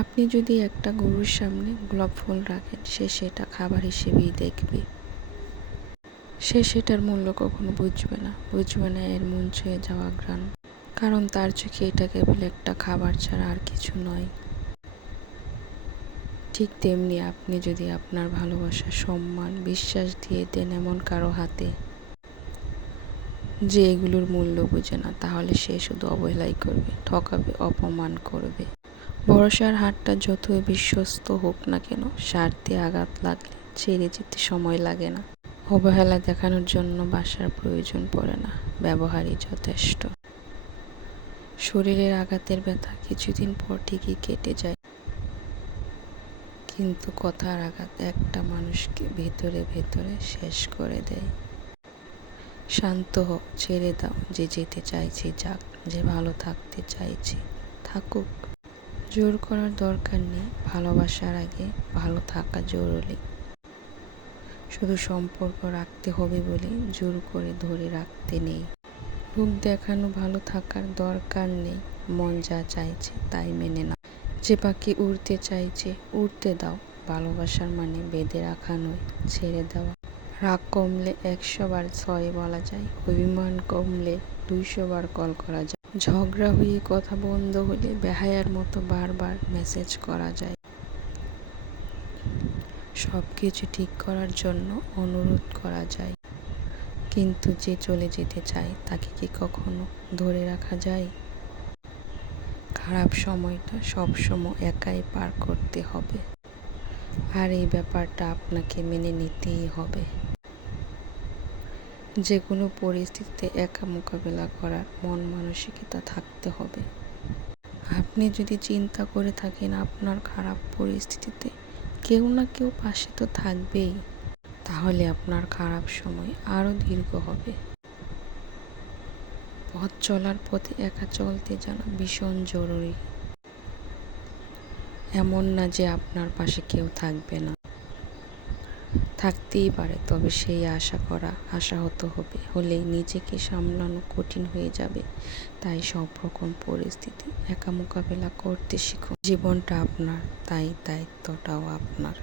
আপনি যদি একটা গরুর সামনে গোলাপ ফুল রাখেন, সে সেটা খাবার হিসেবেই দেখবে। সে সেটার মূল্য কখনো বুঝবে না এর মন ছুঁয়ে যাওয়া ঘ্রাণ, কারণ তার চোখে এটা কেবল একটা খাবার ছাড়া আর কিছু নয়। ঠিক তেমনি আপনি যদি আপনার ভালোবাসা, সম্মান, বিশ্বাস দিয়ে দেন এমন কারো হাতে যে এগুলোর মূল্য বোঝে না, তাহলে সে শুধু অবহেলাই করবে, ঠকাবে, অপমান করবে। ভরসার হাতটা যতই বিশ্বস্ত হোক না কেন, স্বার্থে আঘাত লাগলে ছেড়ে যেতে সময় লাগে না। অবহেলা দেখানোর জন্য বাসার প্রয়োজন পড়ে না, ব্যবহারই যথেষ্ট। শরীরের আঘাতের ব্যথা কিছুদিন পর ঠিকই কেটে যায়, কিন্তু কথার আঘাত একটা মানুষকে ভেতরে ভেতরে শেষ করে দেয়। শান্ত হও, ছেড়ে দাও। যে যেতে চাইছে যাক, যে ভালো থাকতে চাইছে থাকুক। জোর করার দরকার নেই, ভালোবাসার আগে ভালো থাকা জরুরি। শুধু সম্পর্ক রাখতে হবে বলে জোর করে ধরে রাখতে নেই। রূপ দেখানো ভালো থাকার দরকার নেই, মন যা চাইছে তাই মেনে নাও। যে পাখি উড়তে চাইছে উড়তে দাও, ভালোবাসার মানে বেঁধে রাখা নয়, ছেড়ে দেওয়া। রাগ কমলে 100 বার সরি বলা যায়, অভিমান কমলে 200 বার কল করা যায়। ঝগড়া হয়ে কথা বন্ধ হলে বেহায়ার মতো বারবার মেসেজ করা যায়। সব কিছু ঠিক করার জন্য অনুরোধ করা যায়, কিন্তু যে চলে যেতে চায় তাকে কি কখনো ধরে রাখা যায়? খারাপ সময়টা সবসময় একাই পার করতে হবে, আর এই ব্যাপারটা আপনাকে মেনে নিতেই হবে। যে কোনো পরিস্থিতিতে একা মোকাবেলা করার মন মানসিকতা থাকতে হবে। আপনি যদি চিন্তা করে থাকেন আপনার খারাপ পরিস্থিতিতে কেউ না কেউ পাশে তো থাকবেই, তাহলে আপনার খারাপ সময় আরও দীর্ঘ হবে। পথ চলার পথে একা চলতে জানা ভীষণ জরুরি। এমন না যে আপনার পাশে কেউ থাকবে না, থাকতেই পারে, তবে সেই আশাহত হলেই নিজেকে সামলানো কঠিন হয়ে যাবে। তাই সব রকম পরিস্থিতি একা মোকাবেলা করতে শিখুন। জীবনটা আপনার, তাই দায়িত্বটাও আপনার।